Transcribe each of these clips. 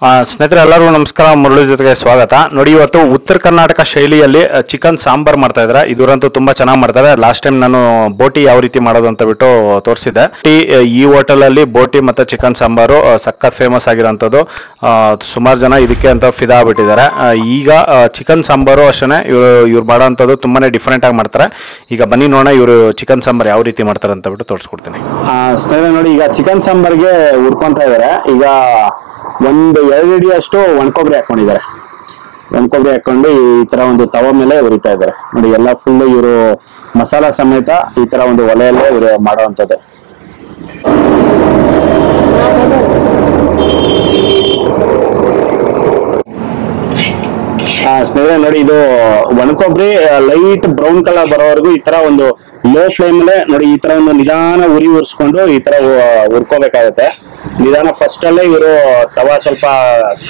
ಸ್ನೇಹಿತರೆ ಎಲ್ಲರಿಗೂ ನಮಸ್ಕಾರ. ಮುರಳಿ ಜೊತೆಗೆ ಸ್ವಾಗತ. ನೋಡಿ, ಇವತ್ತು ಉತ್ತರ ಕರ್ನಾಟಕ ಶೈಲಿಯಲ್ಲಿ ಚಿಕನ್ ಸಾಂಬಾರ್ ಮಾಡ್ತಾ ಇದ್ದಾರೆ. ಇದರಂತೂ ತುಂಬಾ ಚೆನ್ನಾಗಿ ಮಾಡ್ತಾರೆ. ಲಾಸ್ಟ್ ಟೈಮ್ ನಾನು ಬೋಟಿ ಯಾವ ರೀತಿ ಮಾಡೋದು ಅಂತ ಬಿಟ್ಟು ತೋರಿಸಿದ್ದೆ. ಈ ಹೋಟೆಲ್ ಅಲ್ಲಿ ಬೋಟಿ ಮತ್ತೆ ಚಿಕನ್ ಸಾಂಬಾರು ಸಖತ್ ಫೇಮಸ್ ಆಗಿರೋಂಥದ್ದು. ಸುಮಾರು ಜನ ಇದಕ್ಕೆ ಅಂತ ಫಿದಾ ಆಗ್ಬಿಟ್ಟಿದ್ದಾರೆ. ಈಗ ಚಿಕನ್ ಸಾಂಬಾರು ಅಷ್ಟೇ ಇವ್ರು ಮಾಡೋಂಥದ್ದು ತುಂಬಾನೇ ಡಿಫ್ರೆಂಟ್ ಆಗಿ ಮಾಡ್ತಾರೆ. ಈಗ ಬನ್ನಿ ನೋಡೋಣ ಇವರು ಚಿಕನ್ ಸಾಂಬಾರ್ ಯಾವ ರೀತಿ ಮಾಡ್ತಾರೆ ಅಂತ ಬಿಟ್ಟು ತೋರಿಸ್ಕೊಡ್ತೀನಿ. ಸ್ನೇಹಿತರೆ ನೋಡಿ, ಈಗ ಚಿಕನ್ ಸಾಂಬಾರ್ಗೆ ಹುರ್ಕೊಂತ ಇದ್ದಾರೆ. ಈಗ ಒಂದು 2 ಅಡಿ ಅಷ್ಟು ಒಣಕೊಬ್ಬರಿ ಹಾಕೊಂಡಿದ್ದಾರೆ. ಒಣಕೊಬ್ಬರಿ ಹಾಕೊಂಡು ಈ ತರ ಒಂದು ತವ ಮೇಲೆ ಉರಿತಾ ಇದ್ದಾರೆ. ನೋಡಿ, ಎಲ್ಲ ಫುಲ್ ಇವರು ಮಸಾಲಾ ಸಮೇತ ಈ ತರ ಒಂದು ಒಲೆಯಲ್ಲೇ ಇವರು ಮಾಡುವಂಥದ್ದು. ಸ್ನೇಹಿತರೆ ನೋಡಿ, ಇದು ಒಣಕೊಬ್ಬರಿ ಲೈಟ್ ಬ್ರೌನ್ ಕಲರ್ ಬರೋವರೆಗೂ ಈ ತರ ಒಂದು ಲೋ ಫ್ಲೇಮ್ ಅಲ್ಲೇ ನೋಡಿ ಈ ತರ ಒಂದು ನಿಧಾನ ಉರಿ ಉರಿಸ್ಕೊಂಡು ಈ ತರ ಹುರ್ಕೋಬೇಕಾಗುತ್ತೆ. ನಿಧಾನ ಫಸ್ಟ್ ಅಲ್ಲೇ ಇವರು ತವಾ ಸ್ವಲ್ಪ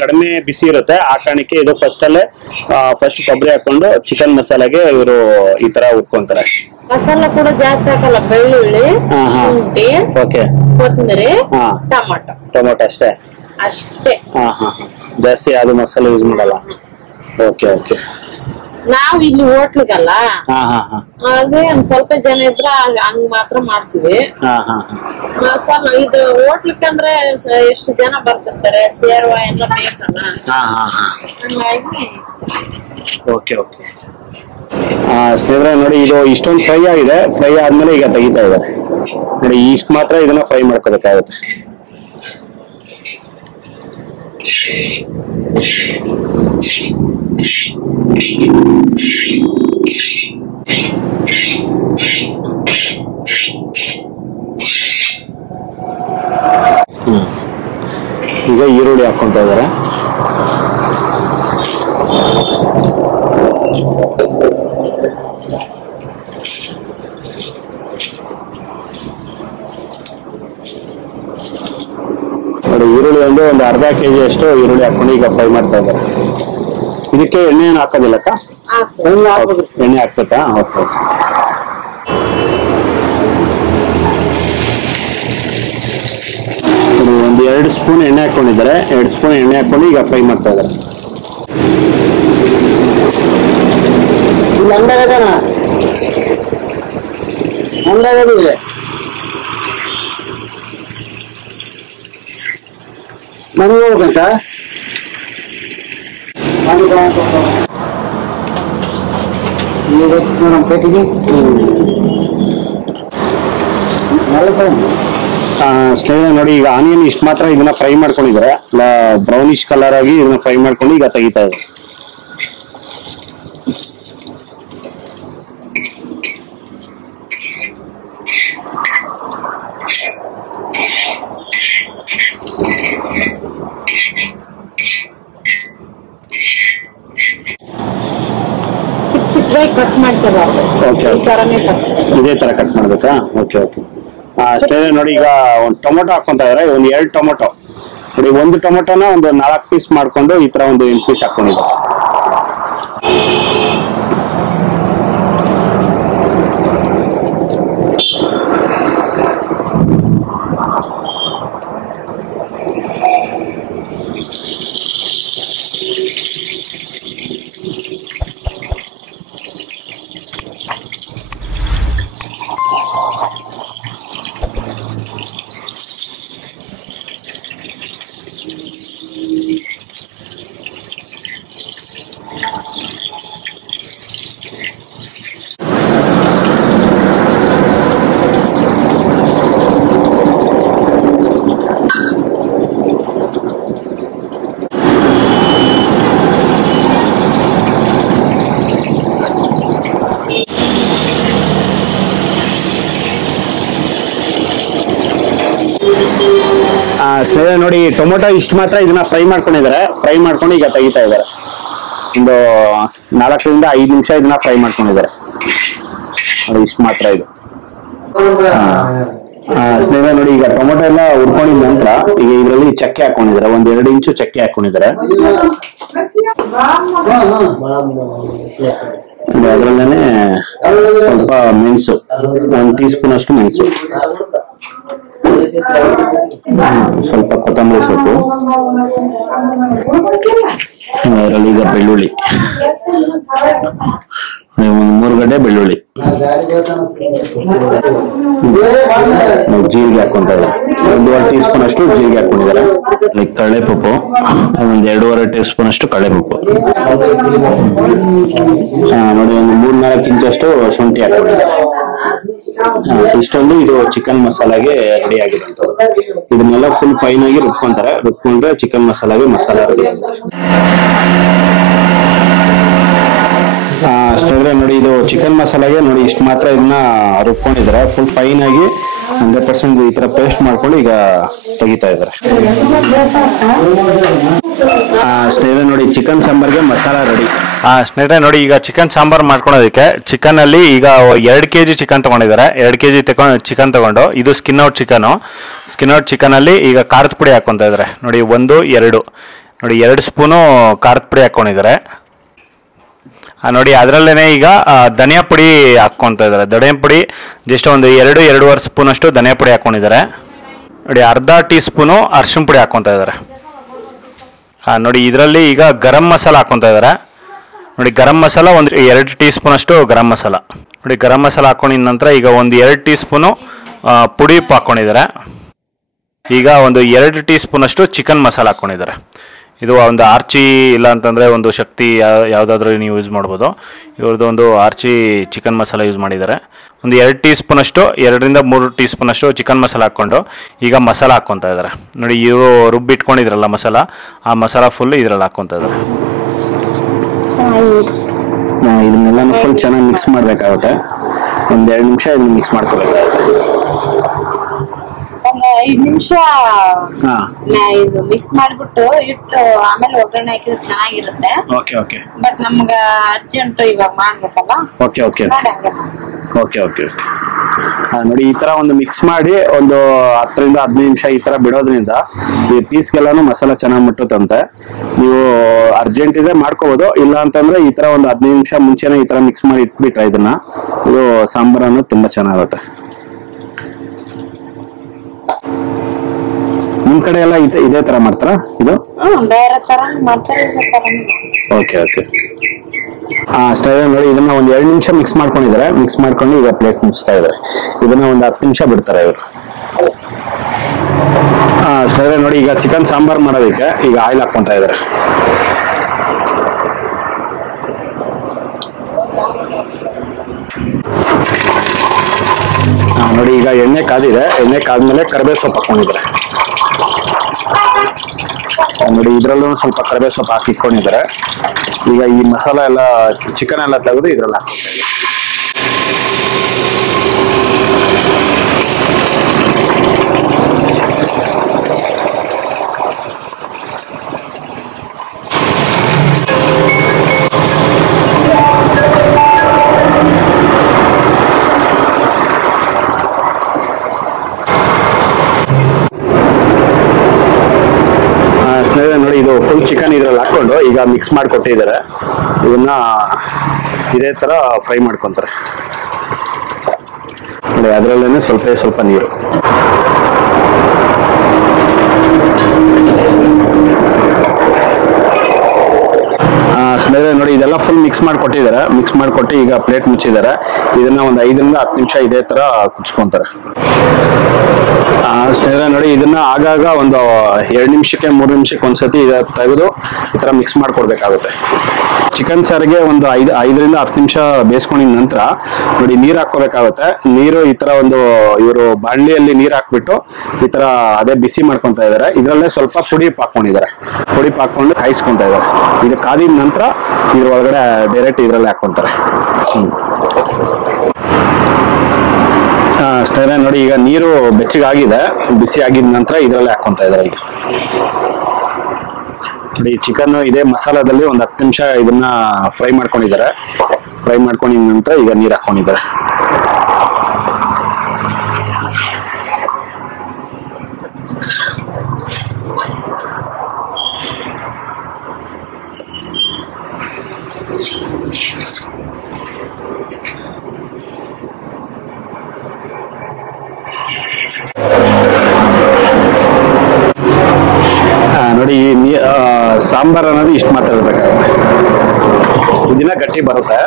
ಕಡಿಮೆ ಬಿಸಿ ಇರುತ್ತೆ. ಆ ಕಾರಣಕ್ಕೆ ಇದು ಫಸ್ಟ್ ಕೊಬ್ಬರಿ ಹಾಕೊಂಡು ಚಿಕನ್ ಮಸಾಲೆಗೆ ಇವರು ಈ ತರ ಹುರ್ಕೊಂತಾರೆ. ಮಸಾಲ ಕೂಡ ಜಾಸ್ತಿ ಹಾಕಲ್ಲ. ಬೆಳ್ಳುಳ್ಳಿ, ಶುಂಠಿ, ಕೊತ್ತಂಬರಿ, ಟೊಮೊಟೊ ಅಷ್ಟೇ. ಜಾಸ್ತಿ ಅದು ಮಸಾಲೆ ಯೂಸ್ ಮಾಡಲ್ಲ. ಓಕೆ. ನಾವ್ ಇಲ್ಲಿ ಹೋಟ್ಲಿಗಲ್ಲ, ಅದೇ ಒಂದ್ ಸ್ವಲ್ಪ ಜನ ಇದ್ರ ಹಂಗ್ ಮಾತ್ರ ಮಾಡ್ತೀವಿ. ಮಸಾಲ ಇದು ಹೋಟ್ಲಿಕ್ ಅಂದ್ರೆ ಎಷ್ಟು ಜನ ಬರ್ತಿರ್ತಾರೆ, ಸೇರ್ವ ಎಲ್ಲ ಬೇಕಲ್ಲ, ಹಂಗಾಗಿ. ಓಕೆ. ಸ್ನೇಹಿತರೆ ನೋಡಿ, ಇದು ಇಷ್ಟೊಂದು ಫ್ರೈ ಆಗಿದೆ. ಫ್ರೈ ಆದ್ಮೇಲೆ ಈಗ ತೆಗಿತಾ ಇದ್ದಾರೆ. ನೋಡಿ, ಇಷ್ಟು ಮಾತ್ರ ಇದನ್ನ ಫ್ರೈ ಮಾಡ್ಕೋಬೇಕಾಗುತ್ತೆ. ಈಗ ಈರುಳ್ಳಿ ಹಾಕೊಂತ ಇದ್ದಾರೆ. ನೋಡಿ, ಈರುಳ್ಳಿ ಒಂದು ಅರ್ಧ kg ಅಷ್ಟು ಈರುಳ್ಳಿ ಹಾಕೊಂಡು ಈಗ ಫ್ರೈ ಮಾಡ್ತಾ ಇದ್ದಾರೆ. ಇದಕ್ಕೆ ಎಣ್ಣೆ ಏನು ಹಾಕೋದಿಲ್ಲಕ್ಕ? ಎಣ್ಣೆ ಹಾಕ್ಬೇಕಾ? ಓಕೆ. ಒಂದು 2 ಸ್ಪೂನ್ ಎಣ್ಣೆ ಹಾಕೊಂಡಿದ್ದಾರೆ. 2 ಸ್ಪೂನ್ ಎಣ್ಣೆ ಹಾಕೊಂಡು ಈಗ ಫ್ರೈ ಮಾಡ್ತಾ ಇದ್ದಾರೆ. ಮನೆಗೆ ಹೋಗ್ಬೇಕಂತ ನಮ್ಮ ಪೇಟಿಗೆ ಸ್ನೇಹಿತರೆ ನೋಡಿ, ಈಗ ಆನಿಯನ್ ಇಷ್ಟು ಮಾತ್ರ ಇದನ್ನ ಫ್ರೈ ಮಾಡ್ಕೊಂಡಿದ್ದಾರೆ. ಬ್ರೌನಿಶ್ ಕಲರ್ ಆಗಿ ಇದನ್ನ ಫ್ರೈ ಮಾಡ್ಕೊಂಡು ಈಗ ತೆಗಿತಾ ಇದೆ. ಕಟ್ ಮಾಡ್ತಾರೆ. ಇದೇ ತರ ಕಟ್ ಮಾಡ್ಬೇಕಾ? ಓಕೆ. ಸ್ನೇಹಿತರೆ ನೋಡಿ, ಈಗ ಒಂದು ಟೊಮೊಟೊ ಹಾಕೊಂತ ಇದಾರೆ. ಒಂದು 2 ಟೊಮೊಟೊ ನೋಡಿ, ಒಂದು ಟೊಮೊಟೊನ ಒಂದು 4 ಪೀಸ್ ಮಾಡ್ಕೊಂಡು ಈ ತರ ಒಂದು 8 ಪೀಸ್ ಹಾಕೊಂಡಿದ್ದಾರೆ. ಸ್ನೇಹಿತರೆ ನೋಡಿ, ಟೊಮೊಟೊ ಇಷ್ಟು ಮಾತ್ರ ಇದನ್ನ ಫ್ರೈ ಮಾಡ್ಕೊಂಡಿದ್ದಾರೆ. ಫ್ರೈ ಮಾಡ್ಕೊಂಡು ಈಗ ತೆಗಿತಾ ಇದ್ದಾರೆ. ಒಂದು 4ರಿಂದ 5 ನಿಮಿಷ ಇದನ್ನ ಫ್ರೈ ಮಾಡ್ಕೊಂಡಿದ್ದಾರೆ. ನೋಡಿ, ಇಷ್ಟು ಮಾತ್ರ ಇದು. ಸ್ನೇಹಿತರೆ ನೋಡಿ, ಈಗ ಟೊಮೊಟೊ ಎಲ್ಲ ಹುರ್ಕೊಂಡಿದ ನಂತರ ಈಗ ಇದರಲ್ಲಿ ಚಕ್ಕೆ ಹಾಕೊಂಡಿದ್ದಾರೆ. ಒಂದು 2 ಇಂಚು ಚಕ್ಕೆ ಹಾಕೊಂಡಿದ್ದಾರೆ. ಅದರಲ್ಲೇನೆ ಸ್ವಲ್ಪ ಮೆಣಸು, 1 ಟೀ ಸ್ಪೂನ್ ಅಷ್ಟು ಮೆಣಸು. ಸ್ವಲ್ಪ ಕೊತ್ತಂಬರಿ ಸೊಪ್ಪು, ಅದರಲ್ಲಿ ಈಗ ಬೆಳ್ಳುಳ್ಳಿ, ಒಂದು 3 ಗಡ್ಡೆ ಬೆಳ್ಳುಳ್ಳಿ, ಜೀರಿಗೆ ಹಾಕೊಂತ ಇದ್ದಾರೆ. 1.5 ಟೀ ಸ್ಪೂನ್ ಅಷ್ಟು ಜೀರಿಗೆ ಹಾಕೊಂಡಿದ್ದಾರೆ. ಕಡಲೆಪಪ್ಪು, ಒಂದು 2.5 ಟೀ ಸ್ಪೂನ್ ಅಷ್ಟು ಕಡಲೆಪಪ್ಪು, ನೋಡಿ ಒಂದು 3-4 ಇಂಚಷ್ಟು ಶುಂಠಿ ಹಾಕೊಂಡಿದ್ದಾರೆ. ಇಷ್ಟೊಂದು ಇದು ಚಿಕನ್ ಮಸಾಲಾಗೆ ರೆಡಿ ಆಗಿರುವಂತದ್ದು. ಇದನ್ನೆಲ್ಲ ಫುಲ್ ಫೈನ್ ಆಗಿ ರುಬ್ಕೊಂತಾರೆ. ರುಬ್ಕೊಂಡ್ರೆ ಚಿಕನ್ ಮಸಾಲಾಗೆ ಮಸಾಲಾ ರೆಡಿ ಆಗುತ್ತೆ. ಅಷ್ಟಾದ್ರೆ ನೋಡಿ ಇದು ಚಿಕನ್ ಮಸಾಲಾಗೆ ನೋಡಿ ಇಷ್ಟು ಮಾತ್ರ ಇದನ್ನ ರುಬ್ಕೊಂಡಿದ್ದಾರೆ. ಫುಲ್ ಫೈನ್ ಆಗಿ 100% ಈ ತರ ಪೇಸ್ಟ್ ಮಾಡ್ಕೊಂಡು ಈಗ ತೆಗಿತಾ ಇದ್ದಾರೆ. ಸ್ನೇಹಿತರೆ ನೋಡಿ ಚಿಕನ್ ಸಾಂಬಾರ್ಗೆ ಮಸಾಲಾ ರೆಡಿ. ಸ್ನೇಹಿತರೆ ನೋಡಿ ಈಗ ಚಿಕನ್ ಸಾಂಬಾರ್ ಮಾಡ್ಕೊಳೋದಕ್ಕೆ ಚಿಕನ್ ಅಲ್ಲಿ ಈಗ 2 kg ಚಿಕನ್ ತಗೊಂಡಿದ್ದಾರೆ. 2 kg ಚಿಕನ್ ತಗೊಂಡು ಇದು ಸ್ಕಿನ್ ಔಟ್ ಚಿಕನ್ ಅಲ್ಲಿ ಈಗ ಖಾರದ ಪುಡಿ ಹಾಕೊಂತ ಇದ್ದಾರೆ. ನೋಡಿ 1, 2 ನೋಡಿ 2 ಸ್ಪೂನು ಖಾರದ ಪುಡಿ ಹಾಕೊಂಡಿದ್ದಾರೆ. ನೋಡಿ ಅದರಲ್ಲೇನೆ ಈಗ ಧನಿಯಾ ಪುಡಿ ಹಾಕೊಂತ ಇದ್ದಾರೆ. ಧನಿಯಾ ಪುಡಿ ಜಸ್ಟ್ ಒಂದು 2-2.5 ಸ್ಪೂನ್ ಅಷ್ಟು ಧನಿಯಾ ಪುಡಿ ಹಾಕೊಂಡಿದ್ದಾರೆ. ನೋಡಿ ಅರ್ಧ ಟೀ ಸ್ಪೂನು ಅರಿಶಿನ ಪುಡಿ ಹಾಕೊಂತ ಇದ್ದಾರೆ. ನೋಡಿ ಇದರಲ್ಲಿ ಈಗ ಗರಂ ಮಸಾಲ ಹಾಕೊಂತ ಇದ್ದಾರೆ. ನೋಡಿ ಗರಂ ಮಸಾಲ ಒಂದು 2 ಟೀ ಸ್ಪೂನ್ ಅಷ್ಟು ಗರಂ ಮಸಾಲ. ನೋಡಿ ಗರಂ ಮಸಾಲ ಹಾಕೊಂಡಿದ ನಂತರ ಈಗ ಒಂದು 2 ಟೀ ಸ್ಪೂನು ಪುಡಿ ಉಪ್ಪು ಹಾಕೊಂಡಿದ್ದಾರೆ. ಈಗ ಒಂದು 2 ಟೀ ಸ್ಪೂನ್ ಅಷ್ಟು ಚಿಕನ್ ಮಸಾಲ ಹಾಕೊಂಡಿದ್ದಾರೆ. ಇದು ಒಂದು ಆರ್ಚಿ ಇಲ್ಲ ಅಂತಂದ್ರೆ ಒಂದು ಶಕ್ತಿ ಯಾವುದಾದ್ರೂ ನೀವು ಯೂಸ್ ಮಾಡ್ಬೋದು. ಇವ್ರದ್ದು ಒಂದು ಆರ್ಚಿ ಚಿಕನ್ ಮಸಾಲ ಯೂಸ್ ಮಾಡಿದ್ದಾರೆ. ಒಂದು 2 ಟೀ ಸ್ಪೂನ್ ಅಷ್ಟು 2-3 ಟೀ ಸ್ಪೂನ್ ಅಷ್ಟು ಚಿಕನ್ ಮಸಾಲ ಹಾಕೊಂಡು ಈಗ ಮಸಾಲ ಹಾಕ್ಕೊಂತ ಇದ್ದಾರೆ. ನೋಡಿ ಇವರು ರುಬ್ಬಿಟ್ಕೊಂಡಿದ್ರಲ್ಲ ಮಸಾಲ, ಆ ಮಸಾಲ ಫುಲ್ ಇದ್ರಲ್ಲಿ ಹಾಕ್ಕೊಂತ ಇದ್ದಾರೆ. ಇದನ್ನೆಲ್ಲ ಫುಲ್ ಚೆನ್ನಾಗಿ ಮಿಕ್ಸ್ ಮಾಡಬೇಕಾಗುತ್ತೆ. ಒಂದು 2 ನಿಮಿಷ ಇದನ್ನ ಮಿಕ್ಸ್ ಮಾಡ್ಕೋಬೇಕಾಗುತ್ತೆ. ಒಂದು 5 ನಿಮಿಷ ಇದು ಮಿಕ್ಸ್ ಮಾಡ್ಬಿಟ್ಟು ಇಟ್ಟು ಆಮೇಲೆ ಒಗ್ಗರಣೆ ಹಾಕಿದ್ರೆ ಚೆನ್ನಾಗಿರುತ್ತೆ. Okay okay. ಬಟ್ ನಮ್ಗ ಅರ್ಜೆಂಟ್ ಇವಾಗ ಮಾಡ್ಬೇಕಲ್ಲ. Okay okay okay okay. ನೋಡಿ ಈ ತರ ಒಂದು ಮಿಕ್ಸ್ ಮಾಡಿ ಒಂದು 10-15 ನಿಮಿಷ ಈ ತರ ಬಿಡೋದ್ರಿಂದ ಈ ಪೀಸ್ಗೆಲ್ಲಾನು ಮಸಾಲ ಚೆನ್ನಾಗಿ ಮುಟ್ಟುತ್ತಂತೆ. ನೀವು ಅರ್ಜೆಂಟ್ ಇದೆ ಮಾಡ್ಕೋಬಹುದು. ಇಲ್ಲ ಅಂತಂದ್ರೆ ಈ ತರ ಒಂದು 15 ನಿಮಿಷ ಮುಂಚೆನೆ ಈ ತರ ಮಿಕ್ಸ್ ಮಾಡಿ ಇಟ್ಬಿಟ್ರೆ ಇದನ್ನ ಇದು ಸಾಂಬಾರನ್ನು ತುಂಬಾ ಚೆನ್ನಾಗುತ್ತೆ. ನಿಮ್ ಕಡೆ ಎಲ್ಲ ಇದೇ ತರ ಮಾಡ್ತಾರ? ಇದು ಬೇರೆ ತರ ಮಾಡ್ತಾರೆ. Okay okay. ಅಷ್ಟೇ ನೋಡಿ ಇದನ್ನ ಒಂದು 2 ನಿಮಿಷ ಮಿಕ್ಸ್ ಮಾಡ್ಕೊಂಡಿದ್ದಾರೆ. ಮಿಕ್ಸ್ ಮಾಡ್ಕೊಂಡು ಈಗ ಪ್ಲೇಟ್ ಮುಚ್ತಾ ಇದ್ದಾರೆ. ಇದನ್ನ ಒಂದು 10 ನಿಮಿಷ ಬಿಡ್ತಾರೆ ಇವರು. ಅಷ್ಟೇ ನೋಡಿ ಈಗ ಚಿಕನ್ ಸಾಂಬಾರ್ ಮಾಡೋದಕ್ಕೆ ಈಗ ಆಯಿಲ್ ಹಾಕೊಂತ ಇದ್ದಾರೆ. ನೋಡಿ ಈಗ ಎಣ್ಣೆ ಕಾದಿದೆ. ಎಣ್ಣೆ ಕಾದ್ಮೇಲೆ ಕರಿಬೇವು ಸೊಪ್ಪು ಹಾಕೊಂಡಿದ್ದಾರೆ. ನೋಡಿ ಇದ್ರಲ್ಲೂ ಸ್ವಲ್ಪ ಕರಿಬೇವು ಸೊಪ್ಪು ಹಾಕಿ ಇಟ್ಕೊಂಡಿದ್ದಾರೆ. ಈಗ ಈ ಮಸಾಲ ಎಲ್ಲ ಚಿಕನ್ ಎಲ್ಲ ತೆಗೆದು ಇದ್ರಲ್ಲಿ ಹಾಕ್ತಾ ಇದ್ದಾರೆ. ನೋಡಿ ಇದು ಫುಲ್ ಚಿಕನ್ ಇದ್ರಲ್ಲಿ ಹಾಕೊಂಡು ಈಗ ಮಿಕ್ಸ್ ಮಾಡಿ ಕೊಟ್ಟಿದ್ದಾರೆ. ಇದನ್ನ ಇದೇ ತರ ಫ್ರೈ ಮಾಡ್ಕೊಂತಾರೆ. ನೋಡಿ ಅದರಲ್ಲೇನೆ ಸ್ವಲ್ಪ ನೀರು. ಸ್ನೇಹಿತರೆ ನೋಡಿ ಇದೆಲ್ಲ ಫುಲ್ ಮಿಕ್ಸ್ ಮಾಡಿ ಕೊಟ್ಟಿದ್ದಾರೆ. ಮಿಕ್ಸ್ ಮಾಡಿಕೊಟ್ಟು ಈಗ ಪ್ಲೇಟ್ ಮುಚ್ಚಿದ್ದಾರೆ. ಇದನ್ನ ಒಂದು 5-10 ನಿಮಿಷ ಇದೇ ತರ ಕುಚ್ಕೊಂತಾರೆ. ಸ್ನೇಹಿತರೆ ನೋಡಿ ಇದನ್ನ ಆಗಾಗ ಒಂದು 2 ನಿಮಿಷಕ್ಕೆ 3 ನಿಮಿಷಕ್ಕೆ ಒಂದ್ಸತಿ ತೆಗೆದು ಈ ತರ ಮಿಕ್ಸ್ ಮಾಡ್ಕೊಡ್ಬೇಕಾಗುತ್ತೆ. ಚಿಕನ್ ಸಾರಿಗೆ ಒಂದು 5-10 ನಿಮಿಷ ಬೇಯಿಸ್ಕೊಂಡಿದ ನಂತರ ನೋಡಿ ನೀರು ಹಾಕೋಬೇಕಾಗುತ್ತೆ. ನೀರು ಈ ತರ ಒಂದು ಇವರು ಬಾಣಲಿಯಲ್ಲಿ ನೀರು ಹಾಕ್ಬಿಟ್ಟು ಈ ತರ ಅದೇ ಬಿಸಿ ಮಾಡ್ಕೊಂತ ಇದ್ದಾರೆ. ಇದರಲ್ಲೇ ಸ್ವಲ್ಪ ಪುಡಿ ಹಾಕೊಂಡಿದ್ದಾರೆ. ಪುಡಿ ಹಾಕೊಂಡು ಕಾಯಿಸ್ಕೊಂತ ಇದ್ದಾರೆ. ಇದು ಕಾದಿದ ನಂತರ ಇದ್ರ ಒಳಗಡೆ ಡೈರೆಕ್ಟ್ ಇದ್ರಲ್ಲೇ ಹಾಕೊಂತಾರೆ. ಸ್ನೇಹಿತರೆ ನೋಡಿ ಈಗ ನೀರು ಬೆಚ್ಚಗಾಗಿದೆ. ಬಿಸಿ ಆಗಿದ ನಂತರ ಇದರಲ್ಲೇ ಹಾಕೊಂತ ಇದ್ದಾರೆ. ಈಗ ನೋಡಿ ಚಿಕನ್ ಇದೇ ಮಸಾಲದಲ್ಲಿ ಒಂದು 10 ನಿಮಿಷ ಇದನ್ನ ಫ್ರೈ ಮಾಡ್ಕೊಂಡಿದ್ದಾರೆ. ಫ್ರೈ ಮಾಡ್ಕೊಂಡಿದ ನಂತರ ಈಗ ನೀರು ಹಾಕೊಂಡಿದ್ದಾರೆ. ಸಾಂಬಾರ್ ಅನ್ನೋದು ಇಷ್ಟು ಮಾತ್ರ ಇರಬೇಕಾಗುತ್ತೆ. ಇದನ್ನ ಗಟ್ಟಿ ಬರುತ್ತೆ.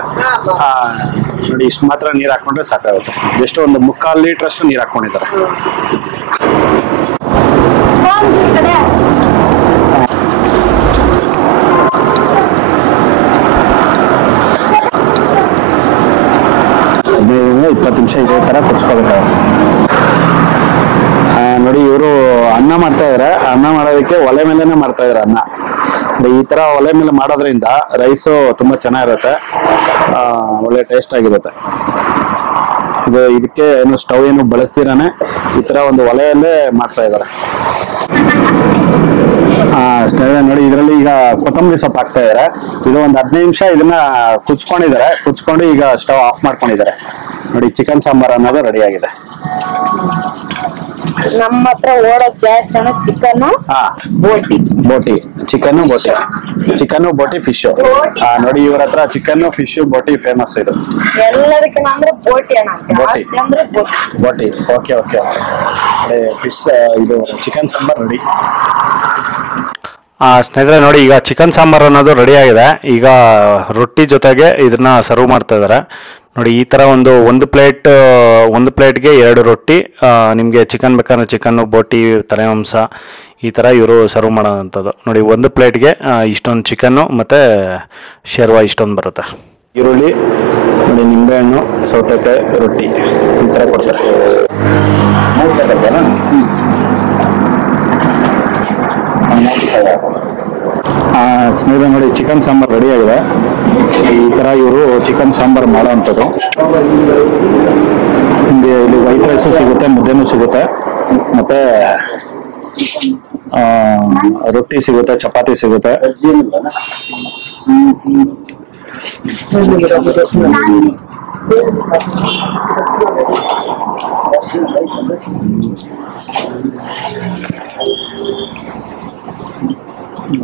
ನೋಡಿ ಇಷ್ಟು ಮಾತ್ರ ನೀರು ಹಾಕೊಂಡ್ರೆ ಸಾಕಾಗುತ್ತೆ. ಎಷ್ಟು ಒಂದು 3/4 ಲೀಟರ್ ಅಷ್ಟು ನೀರು ಹಾಕೊಂಡಿದ್ದಾರೆ. ಹದಿನೈದರಿಂದ 20 ನಿಮಿಷ ಇದೇ ತರ ಕುಚ್ಕೋಬೇಕಾಗುತ್ತೆ. ನೋಡಿ ಇವರು ಅನ್ನ ಮಾಡ್ತಾ ಇದಾರೆ. ಅನ್ನ ಮಾಡೋದಕ್ಕೆ ಒಲೆ ಮೇಲೆನೆ ಮಾಡ್ತಾ ಇದಾರೆ ಅನ್ನ. ಈ ತರ ಒಲೆ ಮೇಲೆ ಮಾಡೋದ್ರಿಂದ ರೈಸು ತುಂಬಾ ಚೆನ್ನಾಗಿರುತ್ತೆ, ಒಳ್ಳೆ ಟೇಸ್ಟ್ ಆಗಿರುತ್ತೆ. ಇದಕ್ಕೆ ಏನು ಸ್ಟವ್ ಏನು ಬಳಸ್ತಿರಾನೆ ಈ ತರ ಒಂದು ಒಲೆಯಲ್ಲೇ ಮಾಡ್ತಾ ಇದಾರೆ. ನೋಡಿ ಇದರಲ್ಲಿ ಈಗ ಕೊತ್ತಂಬರಿ ಸೊಪ್ಪು ಹಾಕ್ತಾ ಇದಾರೆ. ಇದು ಒಂದು 15 ನಿಮಿಷ ಇದನ್ನ ಕುಚ್ಕೊಂಡಿದ್ದಾರೆ. ಕುಚ್ಕೊಂಡು ಈಗ ಸ್ಟವ್ ಆಫ್ ಮಾಡ್ಕೊಂಡಿದ್ದಾರೆ. ನೋಡಿ ಚಿಕನ್ ಸಾಂಬಾರ್ ಅನ್ನೋದು ರೆಡಿ ಆಗಿದೆ. ನಮ್ಮ ಹತ್ರ ಓಡೋದ್ ಜಾಸ್ತಿ ಚಿಕನ್ ಬೋಟಿ ಚಿಕನ್ ಬೋಟಿ ಫಿಶ್. ನೋಡಿ ಇವ್ರ ಹತ್ರ ಚಿಕನ್ ಫಿಶ್ ಬೋಟಿ ಫೇಮಸ್. ಇದು ಎಲ್ಲದಕ್ಕಿಂತ ಅಂದ್ರೆ ಬೋಟಿ ಬೋಟಿ. Okay fish. ಇದು ಚಿಕನ್ ಸಾಂಬಾರ್ ರೆಡಿ. ಸ್ನೇಹಿತರೆ ನೋಡಿ ಈಗ ಚಿಕನ್ ಸಾಂಬಾರ್ ಅನ್ನೋದು ರೆಡಿ ಆಗಿದೆ. ಈಗ ರೊಟ್ಟಿ ಜೊತೆಗೆ ಇದನ್ನ ಸರ್ವ್ ಮಾಡ್ತಾ ಇದ್ದಾರೆ. ನೋಡಿ ಈ ತರ ಒಂದು ಪ್ಲೇಟ್ಗೆ 2 ರೊಟ್ಟಿ. ನಿಮಗೆ ಚಿಕನ್ ಬೇಕಾದ್ರೆ ಚಿಕನ್ನು, ಬೋಟಿ, ತಲೆ ಮಾಂಸ ಈ ತರ ಇವರು ಸರ್ವ್ ಮಾಡೋದಂಥದ್ದು. ನೋಡಿ ಒಂದು ಪ್ಲೇಟ್ಗೆ ಇಷ್ಟೊಂದು ಚಿಕನ್ನು ಮತ್ತೆ ಶೇರ್ವಾ ಇಷ್ಟೊಂದು ಬರುತ್ತೆ. ಈರುಳ್ಳಿ, ನೋಡಿ ನಿಂಬೆಹಣ್ಣು, ಸೌತೆಕಾಯಿ, ರೊಟ್ಟಿ ಈ ತರ ಕೊಡ್ತಾರೆ. ಸ್ನೇಹಿತರೆ ನೋಡಿ ಚಿಕನ್ ಸಾಂಬಾರ್ ರೆಡಿ ಆಗಿದೆ. ಈ ತರ ಇವರು ಚಿಕನ್ ಸಾಂಬಾರ್ ಮಾಡೋ ಅಂಥದ್ದು. ನಿಮಗೆ ಇಲ್ಲಿ ವೈಟ್ ರೈಸು ಸಿಗುತ್ತೆ, ಮುದ್ದೆನೂ ಸಿಗುತ್ತೆ, ಮತ್ತೆ ರೊಟ್ಟಿ ಸಿಗುತ್ತೆ, ಚಪಾತಿ ಸಿಗುತ್ತೆ.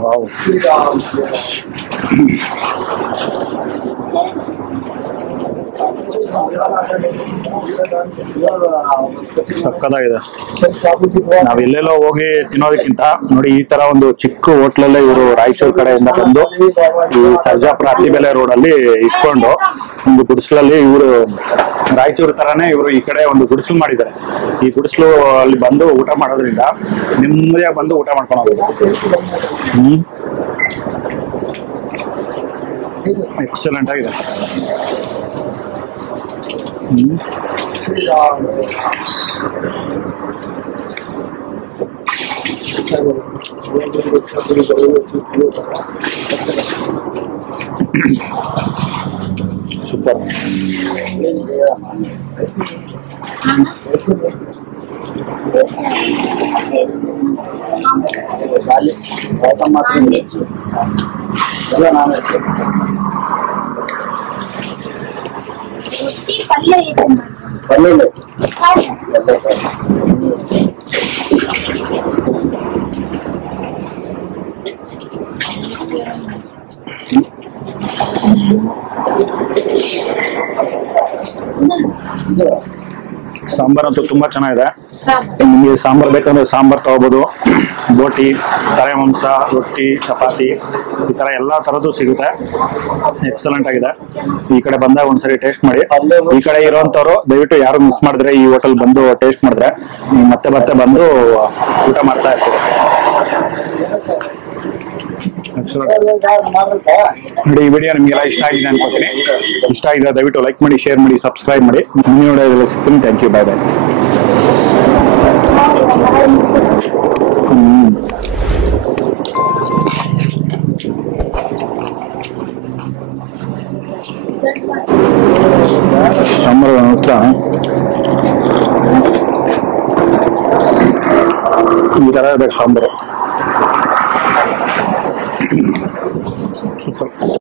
ವಾವ್, ಸಕ್ಕತ್ತಾಗಿದೆ. ನಾವ್ ಎಲ್ಲೆಲ್ಲೋ ಹೋಗಿ ತಿನ್ನೋದಕ್ಕಿಂತ ನೋಡಿ ಈ ತರ ಒಂದು ಚಿಕ್ಕ ಹೋಟ್ಲಲ್ಲೇ ಇವರು ರಾಯಚೂರು ಕಡೆಯಿಂದ ಬಂದು ಈ ಸರ್ಜಾಪುರ ಅತ್ತಿಬೆಲೆ ರೋಡ್ ಅಲ್ಲಿ ಇಟ್ಕೊಂಡು ಒಂದು ಗುಡಿಸ್ಲಲ್ಲಿ ಇವರು ರಾಯಚೂರು ತರಾನೇ ಇವರು ಈ ಕಡೆ ಒಂದು ಗುಡಿಸ್ಲು ಮಾಡಿದ್ದಾರೆ. ಈ ಗುಡಿಸ್ಲು ಅಲ್ಲಿ ಬಂದು ಊಟ ಮಾಡೋದ್ರಿಂದ ನೆಮ್ಮದಿಯಾಗಿ ಬಂದು ಊಟ ಮಾಡ್ಕೊಂಡು ಹೋಗ್ಬೇಕು. ಎಕ್ಸಲೆಂಟ್ ಆಗಿದೆ. ಸೂಪರ್. ಸಾಂಬಾರ್ ಅಂತೂ ತುಂಬಾ ಚೆನ್ನಾಗಿದೆ. ನಿಮಗೆ ಸಾಂಬಾರ್ ಬೇಕಂದ್ರೆ ಸಾಂಬಾರ್ ತಗೋಬಹುದು. ಬೋಟಿ, ತಲೆ ಮಾಂಸ, ರೊಟ್ಟಿ, ಚಪಾತಿ ಈ ತರ ಎಲ್ಲಾ ತರದ್ದು ಸಿಗುತ್ತೆ. ಎಕ್ಸಲೆಂಟ್ ಆಗಿದೆ. ಈ ಕಡೆ ಬಂದಾಗ ಒಂದ್ಸರಿ ಟೇಸ್ಟ್ ಮಾಡಿ. ಈ ಕಡೆ ಇರೋಂಥವ್ರು ದಯವಿಟ್ಟು ಯಾರು ಮಿಸ್ ಮಾಡಿದ್ರೆ ಈ ಹೋಟೆಲ್ ಬಂದು ಟೇಸ್ಟ್ ಮಾಡಿದ್ರೆ ಮತ್ತೆ ಮತ್ತೆ ಬಂದು ಊಟ ಮಾಡ್ತಾ ಇರ್ತೀವಿ. ನೋಡಿ ಈ ವಿಡಿಯೋ ನಿಮಗೆಲ್ಲ ಇಷ್ಟ ಆಗಿದೆ ಅನ್ಕೋತೀನಿ. ಇಷ್ಟ ಆಗಿದ್ರೆ ದಯವಿಟ್ಟು ಲೈಕ್ ಮಾಡಿ, ಶೇರ್ ಮಾಡಿ, ಸಬ್ಸ್ಕ್ರೈಬ್ ಮಾಡಿ. ಮುಂದಿನ ವಿಡಿಯೋದಲ್ಲಿ ಸಿಗ್ತೀನಿ. Thank you. Bye bye. Sambar ಹತ್ರ ಈ ತರ ಇದೆ ಸಾಂಬಾರು. ಸೂಪರ್.